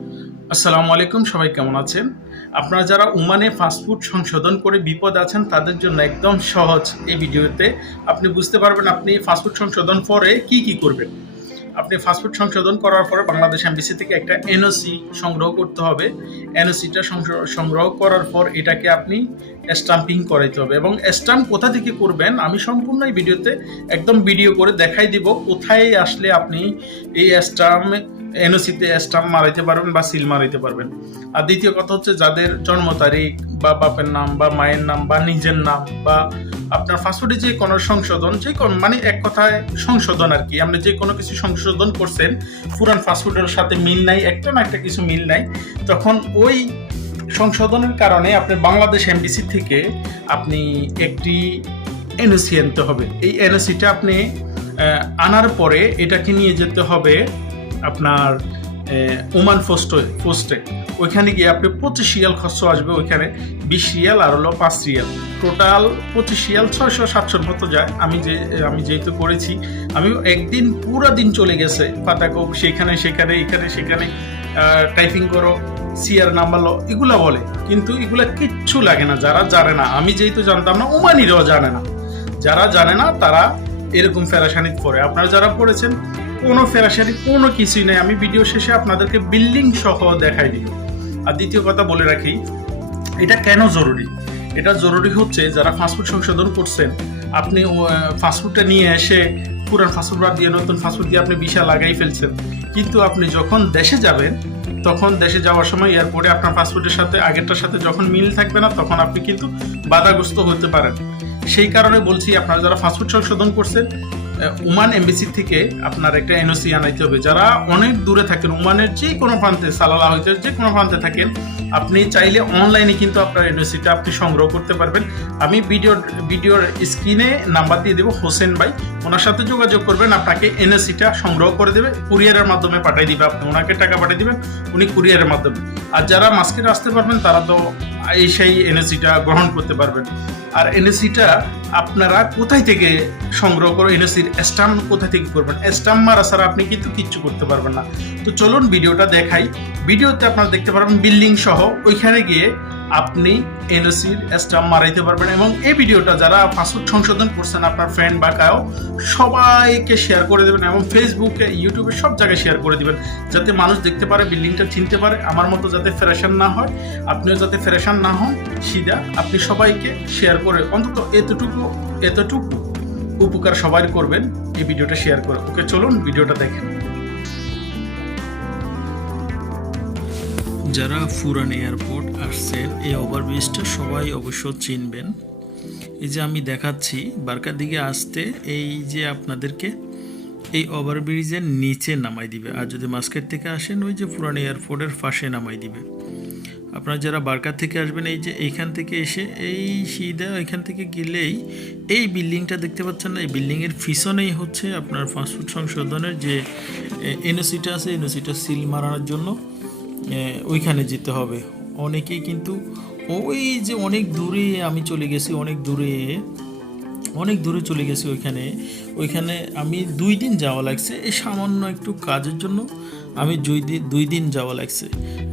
আসসালামু আলাইকুম, সবাই কেমন আছেন? আপনারা যারা উমানে ফাস্টফুড সংশোধন করে বিপদ আছেন, তাদের জন্য একদম সহজ এই ভিডিওতে আপনি বুঝতে পারবেন আপনি ফাস্টফুড সংশোধন পরে কি কি করবেন। আপনি ফাস্টফুড সংশোধন করার পরে বাংলাদেশ এমবিসি থেকে একটা এনওসি সংগ্রহ করতে হবে। এনওসিটা সংগ্রহ করার পর এটাকে আপনি স্টাম্পিং করাইতে হবে এবং স্টাম্প কোথা থেকে করবেন আমি সম্পূর্ণ এই ভিডিওতে একদম ভিডিও করে দেখাই দিব কোথায় আসলে আপনি এই স্টাম্প এনওসিতে স্টাম্প মারাইতে পারবেন বা সিল মারাইতে পারবেন। আর দ্বিতীয় কথা হচ্ছে যাদের জন্ম তারিখ বা বাপের নাম বা মায়ের নাম বা নিজের নাম বা আপনার ফাস্টফুডে যে কোনো সংশোধন, যে মানে এক কথায় সংশোধন আর কি। আপনি যে কোনো কিছু সংশোধন করছেন, পুরান ফাস্টফুডের সাথে মিল নাই, একটা না একটা কিছু মিল নাই, তখন ওই সংশোধনের কারণে আপনি বাংলাদেশ এমবিসি থেকে আপনি একটি এনওসি আনতে হবে। এই এনওসিটা আপনি আনার পরে এটাকে নিয়ে যেতে হবে আপনার ওমান পোস্টে পোস্টে। ওইখানে গিয়ে আপনি পঁচিশ রিয়াল খরচ আসবে ওইখানে। বিশ রিয়াল আর হলো পাঁচ রিয়াল। টোটাল পঁচিশ রিয়াল ছয়শো সাতশোর মতো যায়। আমি যে, আমি যেহেতু করেছি, আমি একদিন পুরো দিন চলে গেছে পাতাকো সেখানে সেখানে, এখানে, সেখানে টাইপিং করো সিআর নাম্বার লো, এগুলা বলে। কিন্তু এগুলা কিচ্ছু লাগে না, যারা জানে না। আমি যেহেতু জানতাম না, ওমানিরাও জানে না। যারা জানে না, তারা এরকম ফেরাসানিত পড়ে আপনারা যারা পড়েছেন কোনো ফেরাসানি কোনো কিছুই নেই। আমি ভিডিও শেষে আপনাদেরকে বিল্ডিং সহ দেখাই দিব আর দ্বিতীয় কথা বলে রাখি, এটা কেন জরুরি? এটা জরুরি হচ্ছে যারা ফাস্টফুড সংশোধন করছেন, আপনি ফাস্টফুডটা নিয়ে এসে পুরান ফাস্টফুড বাদ দিয়ে নতুন ফাস্টফুড দিয়ে আপনি বিশা লাগাই ফেলছেন। কিন্তু আপনি যখন দেশে যাবেন, তখন দেশে যাওয়ার সময় এয়ারপোর্টে আপনার পাসপোর্টের সাথে, আগেরটার সাথে যখন মিল থাকবে না, তখন আপনি কিন্তু বাধাগ্রস্ত হতে পারেন। সেই কারণে বলছি, আপনারা যারা ফাস্টফুড সংশোধন করছেন ওমান এমবিসি থেকে আপনার একটা এনওসি আনাইতে হবে। যারা অনেক দূরে থাকেন, ওমানের যে কোনো প্রান্তে, সালালা হইতে যে কোনো প্রান্তে থাকেন, আপনি চাইলে অনলাইনে কিন্তু আপনার এনওসিটা আপনি সংগ্রহ করতে পারবেন। আমি ভিডিওর ভিডিওর স্ক্রিনে নাম্বার দিয়ে দেবো হোসেন ভাই। ওনার সাথে যোগাযোগ করবেন, আপনাকে এনএসিটা সংগ্রহ করে দেবে কুরিয়ারের মাধ্যমে পাঠিয়ে দিবে আপনি। ওনাকে টাকা পাঠিয়ে দিবেন, উনি কুরিয়ারের মাধ্যমে। আর যারা মাস্কেট আসতে পারবেন, তারা তো এই সেই এনএসিটা গ্রহণ করতে পারবেন। আর এনএসিটা আপনারা কোথায় থেকে সংগ্রহ করো এনএসির স্টাম্প কোথায় থেকে করবেন? স্টাম্প মারা ছাড়া আপনি কিন্তু কিচ্ছু করতে পারবেন না। তো চলুন ভিডিওটা দেখাই। ভিডিওতে আপনারা দেখতে পারবেন বিল্ডিং সহ ওইখানে গিয়ে আপনি এনওসির স্টাম্প মারাইতে পারবেন এবং এই ভিডিওটা যারা পাসপোর্ট সংশোধন করছেন আপনার ফ্রেন্ড বা কাউ সবাইকে শেয়ার করে দেবেন এবং ফেসবুকে ইউটিউবে সব জায়গায় শেয়ার করে দিবেন। যাতে মানুষ দেখতে পারে বিল্ডিংটা চিনতে পারে, আমার মতো যাতে ফেরেশান না হয়, আপনিও যাতে ফেরেশান না হন, সিধা আপনি সবাইকে শেয়ার করে অন্তত এতটুকু এতটুকু উপকার সবাই করবেন, এই ভিডিওটা শেয়ার করে। ওকে চলুন ভিডিওটা দেখেন। যারা ফুরান এয়ারপোর্ট আসছেন এই ওভারব্রিজটা সবাই অবশ্য চিনবেন। এই যে আমি দেখাচ্ছি, বারকার দিকে আসতে এই যে আপনাদেরকে এই ওভারব্রিজের নিচে নামাই দিবে। আর যদি মাস্কেট থেকে আসেন, ওই যে পুরান এয়ারপোর্টের পাশে নামাই দিবে। আপনারা যারা বারকার থেকে আসবেন, এই যে এইখান থেকে এসে এই সিধা এখান থেকে গেলেই এই বিল্ডিংটা দেখতে পাচ্ছেন না। এই বিল্ডিংয়ের পিছনেই হচ্ছে আপনার ফাস্টফুড সংশোধনের যে এনওসিটা আছে, এনওসিটা সিল মারানোর জন্য। ওইখানে যেতে হবে। অনেকেই কিন্তু ওই যে অনেক দূরে আমি চলে গেছি, অনেক দূরে অনেক দূরে চলে গেছি ওইখানে। ওইখানে আমি দুই দিন যাওয়া লাগছে, এই সামান্য একটু কাজের জন্য আমি দুই দিন দুই দিন যাওয়া লাগছে।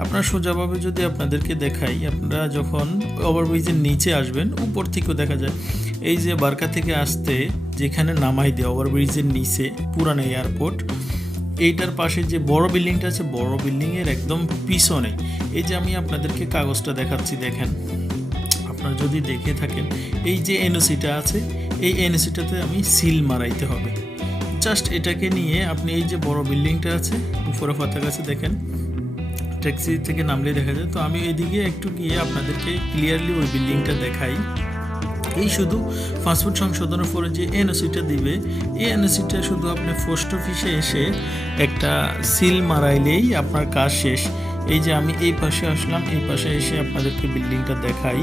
আপনার সোজাভাবে যদি আপনাদেরকে দেখাই, আপনারা যখন ওভারব্রিজের নিচে আসবেন, উপর থেকেও দেখা যায়, এই যে বারকা থেকে আসতে যেখানে নামাই দেয় ওভারব্রিজের নিচে, পুরানো এয়ারপোর্ট এইটার পাশে যে বড় বিল্ডিংটা আছে, বড় বিল্ডিংয়ের একদম পিছনে। এই যে আমি আপনাদেরকে কাগজটা দেখাচ্ছি, দেখেন। আপনারা যদি দেখে থাকেন, এই যে এনওসিটা আছে, এই এনওসিটাতে আমি সিল মারাইতে হবে। জাস্ট এটাকে নিয়ে আপনি এই যে বড় বিল্ডিংটা আছে, উপরে পাতার কাছে দেখেন। ট্যাক্সি থেকে নামলে দেখা যায়। তো আমি এদিকে একটু গিয়ে আপনাদেরকে ক্লিয়ারলি ওই বিল্ডিংটা দেখাই। এই শুধু ফাস্টফুড সংশোধনের পরে যে এনওসিটা দিবে, এই এনওসিটা শুধু আপনি পোস্ট অফিসে এসে একটা সিল মারাইলেই আপনার কাজ শেষ। এই যে আমি এই পাশে আসলাম, এই পাশে এসে আপনাদেরকে বিল্ডিংটা দেখাই।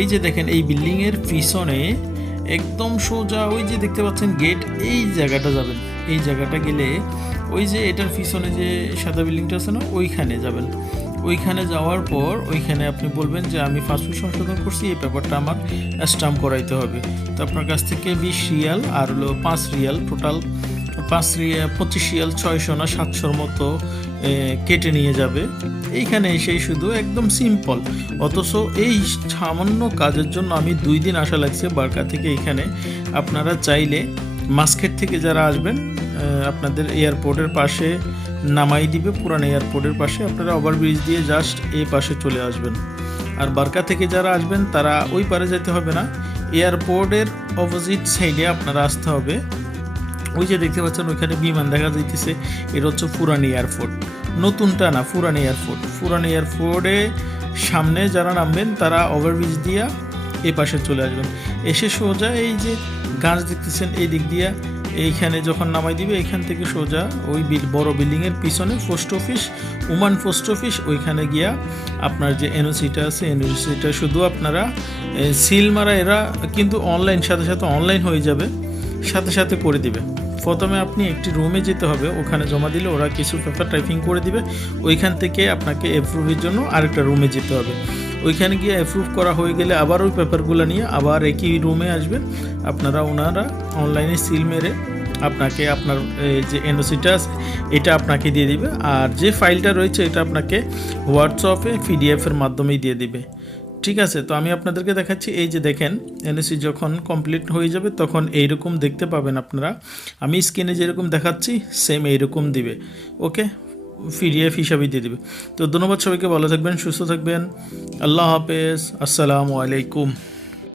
এই যে দেখেন, এই বিল্ডিংয়ের পিছনে একদম সোজা ওই যে দেখতে পাচ্ছেন গেট, এই জায়গাটা যাবেন। এই জায়গাটা গেলে ওই যে এটার পিছনে যে সাদা বিল্ডিংটা আছে না, ওইখানে যাবেন। ওইখানে যাওয়ার পর ওইখানে আপনি বলবেন যে আমি ফাস্টফুড সংশোধন করছি, এই পেপারটা আমার স্টাম্প করাইতে হবে। তো আপনার কাছ থেকে বিশ রিয়াল আর হলো পাঁচ রিয়াল টোটাল পাঁচ রিয়াল পঁচিশ রিয়াল ছয়শো না সাতশোর মতো কেটে নিয়ে যাবে। এইখানে এসেই শুধু একদম সিম্পল অথচ এই সামান্য কাজের জন্য আমি দুই দিন আসা লাগছে বারকা থেকে এখানে আপনারা চাইলে মাস্কেট থেকে যারা আসবেন আপনাদের এয়ারপোর্টের পাশে নামাই দিবে পুরান এয়ারপোর্টের পাশে। আপনারা ওভারব্রিজ দিয়ে জাস্ট এই পাশে চলে আসবেন। আর বারকা থেকে যারা আসবেন, তারা ওই পারে যেতে হবে না। এয়ারপোর্টের অপোজিট সাইডে আপনারা আসতে হবে। ওই যে দেখতে পাচ্ছেন, ওইখানে বিমান দেখা যাইতেছে। এটা হচ্ছে পুরান এয়ারপোর্ট নতুনটা না, পুরান এয়ারপোর্ট পুরান এয়ারপোর্টে সামনে যারা নামবেন, তারা ওভারব্রিজ দিয়া এই পাশে চলে আসবেন। এসে সোজা এই যে গাছ দেখতেছেন, এই দিক দিয়া এইখানে যখন নামাই দিবে এইখান থেকে সোজা ওই বড় বিল্ডিংয়ের পিছনে পোস্ট অফিস, উমান পোস্ট অফিস, ওইখানে গিয়া আপনার যে এনওসিটা আছে, এনওসিটা শুধু আপনারা সিল মারা এরা কিন্তু অনলাইন সাথে সাথে অনলাইন হয়ে যাবে, সাথে সাথে করে দিবে। প্রথমে আপনি একটি রুমে যেতে হবে, ওখানে জমা দিলে ওরা কিছু পেপার টাইপিং করে দিবে, ওইখান থেকে আপনাকে অ্যাপ্রুভের জন্য আরেকটা রুমে যেতে হবে। ওইখানে গিয়ে অ্যাপ্রুভ করা হয়ে গেলে আবার ওই পেপারগুলো নিয়ে আবার একই রুমে আসবেন। আপনারা ওনারা অনলাইনে সিল মেরে আপনাকে আপনার যে এনওসিটা আছে, এটা আপনাকে দিয়ে দিবে। আর যে ফাইলটা রয়েছে, এটা আপনাকে হোয়াটসঅ্যাপে পিডিএফের মাধ্যমেই দিয়ে দিবে। ঠিক আছে? তো আমি আপনাদেরকে দেখাচ্ছি, এই যে দেখেন এনএসি যখন কমপ্লিট হয়ে যাবে, তখন এইরকম দেখতে পাবেন আপনারা। আমি স্ক্রিনে যেরকম দেখাচ্ছি সেম এইরকম দিবে। ওকে পিডিএফ হিসাবেই দিয়ে দেবে। তো ধন্যবাদ সবাইকে, ভালো থাকবেন, সুস্থ থাকবেন। আল্লাহ হাফেজ, আসসালামু আলাইকুম।